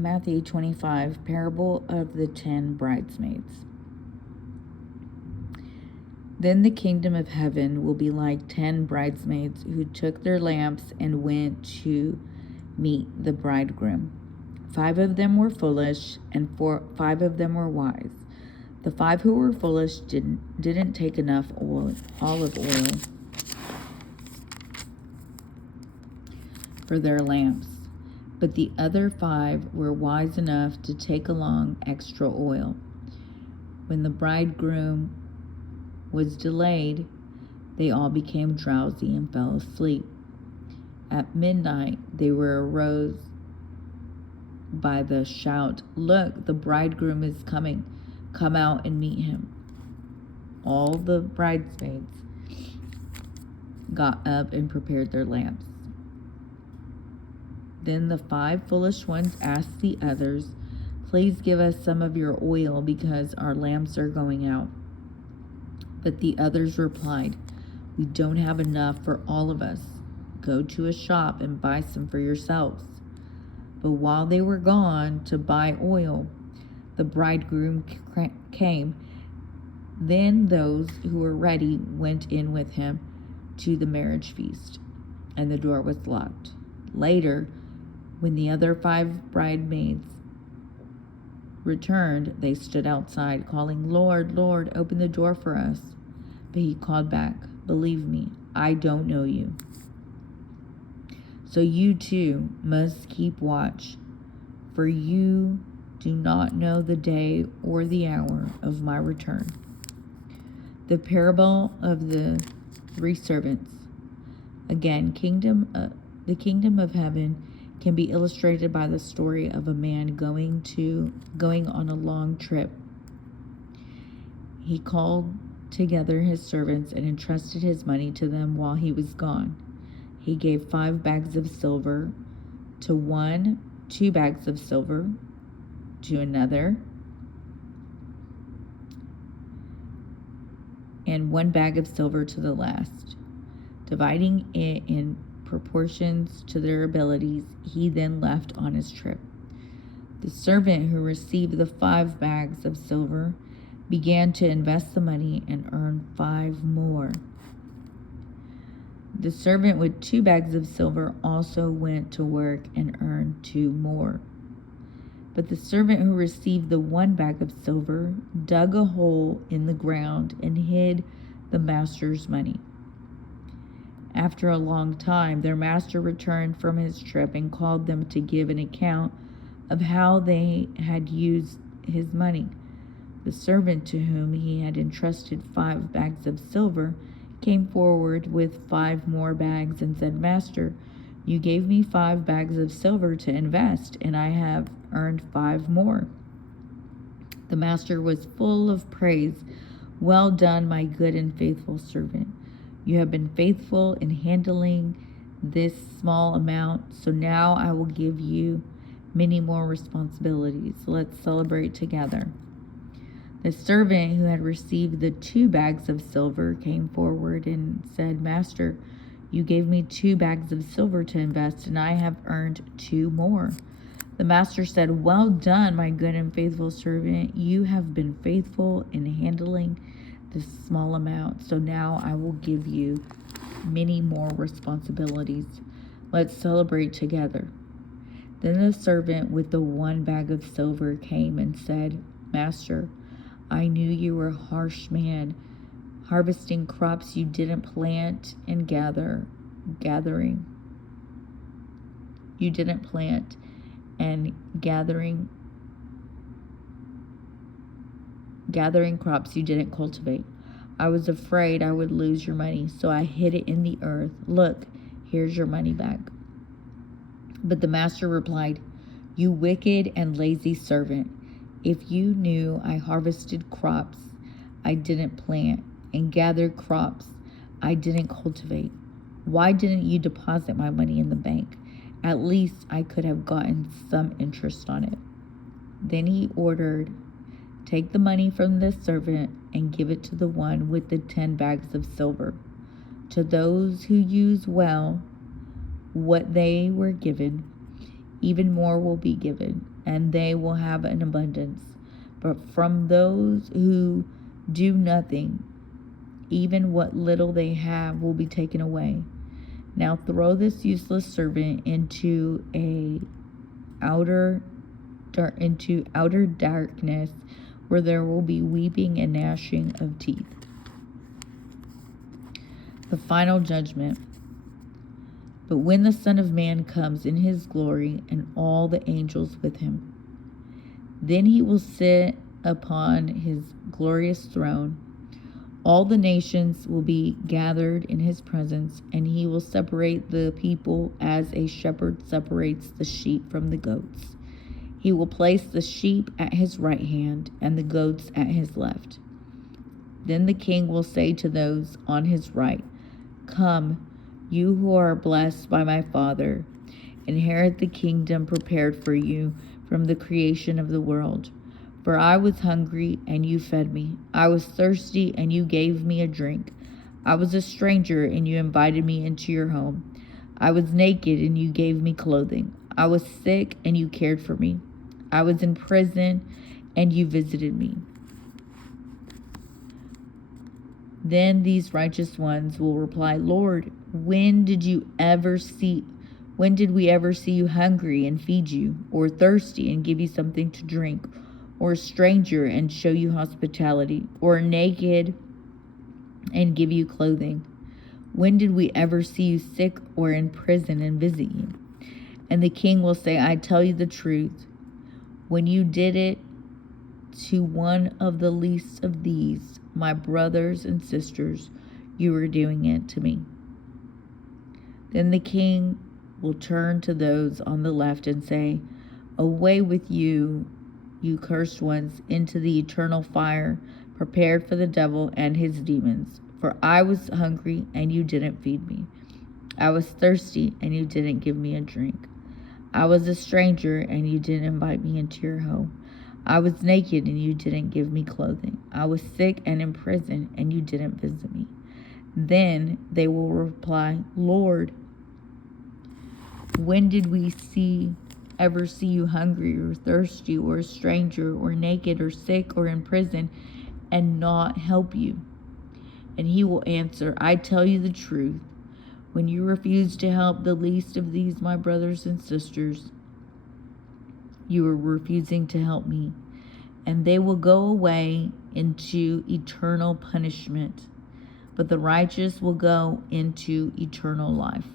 Matthew 25, Parable of the 10 Bridesmaids. Then the kingdom of heaven will be like 10 bridesmaids who took their lamps and went to meet the bridegroom. 5 of them were foolish, and 5 of them were wise. The 5 who were foolish didn't take enough olive oil for their lamps, but the other 5 were wise enough to take along extra oil. When the bridegroom was delayed, they all became drowsy and fell asleep. At midnight, they were aroused by the shout, "Look, the bridegroom is coming. Come out and meet him." All the bridesmaids got up and prepared their lamps. Then the 5 foolish ones asked the others, "Please give us some of your oil because our lamps are going out." But the others replied, "We don't have enough for all of us. Go to a shop and buy some for yourselves." But while they were gone to buy oil, the bridegroom came. Then those who were ready went in with him to the marriage feast, and the door was locked. Later, when the other 5 bridesmaids returned, they stood outside, calling, "Lord, Lord, open the door for us." But he called back, "Believe me, I don't know you. So you too must keep watch, for you do not know the day or the hour of my return." The parable of the 3 servants. Again, the kingdom of heaven can be illustrated by the story of a man going on a long trip. He called together his servants and entrusted his money to them while he was gone. He gave 5 bags of silver to one, 2 bags of silver to another, and 1 bag of silver to the last. Dividing it in proportions to their abilities, he then left on his trip. The servant who received the 5 bags of silver began to invest the money and earn 5 more. The servant with 2 bags of silver also went to work and earned 2 more. But the servant who received the 1 bag of silver dug a hole in the ground and hid the master's money. After a long time, their master returned from his trip and called them to give an account of how they had used his money. The servant to whom he had entrusted 5 bags of silver came forward with 5 more bags and said, "Master, you gave me 5 bags of silver to invest, and I have earned 5 more." The master was full of praise. "Well done, my good and faithful servant. You have been faithful in handling this small amount, so now I will give you many more responsibilities. Let's celebrate together." The servant who had received the 2 bags of silver came forward and said, "Master, you gave me 2 bags of silver to invest, and I have earned 2 more." The master said, "Well done, my good and faithful servant. You have been faithful in handling this small amount, so now I will give you many more responsibilities. Let's celebrate together." Then the servant with the 1 bag of silver came and said, "Master, I knew you were a harsh man, harvesting crops you didn't plant and gathering crops you didn't cultivate. I was afraid I would lose your money, so I hid it in the earth. Look, here's your money back." But the master replied, "You wicked and lazy servant. If you knew I harvested crops I didn't plant and gathered crops I didn't cultivate, why didn't you deposit my money in the bank? At least I could have gotten some interest on it." Then he ordered, "Take the money from this servant and give it to the one with the 10 bags of silver. To those who use well what they were given, even more will be given, and they will have an abundance. But from those who do nothing, even what little they have will be taken away. Now throw this useless servant into outer darkness, where there will be weeping and gnashing of teeth. The final judgment. But when the Son of Man comes in his glory and all the angels with him, then he will sit upon his glorious throne. All the nations will be gathered in his presence, and he will separate the people as a shepherd separates the sheep from the goats. He will place the sheep at his right hand and the goats at his left. Then the king will say to those on his right, "Come, you who are blessed by my Father, inherit the kingdom prepared for you from the creation of the world. For I was hungry, and you fed me. I was thirsty, and you gave me a drink. I was a stranger, and you invited me into your home. I was naked, and you gave me clothing. I was sick, and you cared for me. I was in prison, and you visited me." Then these righteous ones will reply, "Lord, when did we ever see you hungry and feed you, or thirsty and give you something to drink, or a stranger and show you hospitality, or naked and give you clothing? When did we ever see you sick or in prison and visit you?" And the king will say, "I tell you the truth. When you did it to one of the least of these, my brothers and sisters, you were doing it to me." Then the king will turn to those on the left and say, "Away with you, you cursed ones, into the eternal fire prepared for the devil and his demons. For I was hungry, and you didn't feed me. I was thirsty, and you didn't give me a drink. I was a stranger, and you didn't invite me into your home. I was naked, and you didn't give me clothing. I was sick and in prison, and you didn't visit me." Then they will reply, "Lord, when did we ever see you hungry or thirsty or a stranger or naked or sick or in prison and not help you?" And he will answer, "I tell you the truth. When you refuse to help the least of these, my brothers and sisters, you are refusing to help me." And they will go away into eternal punishment, but the righteous will go into eternal life.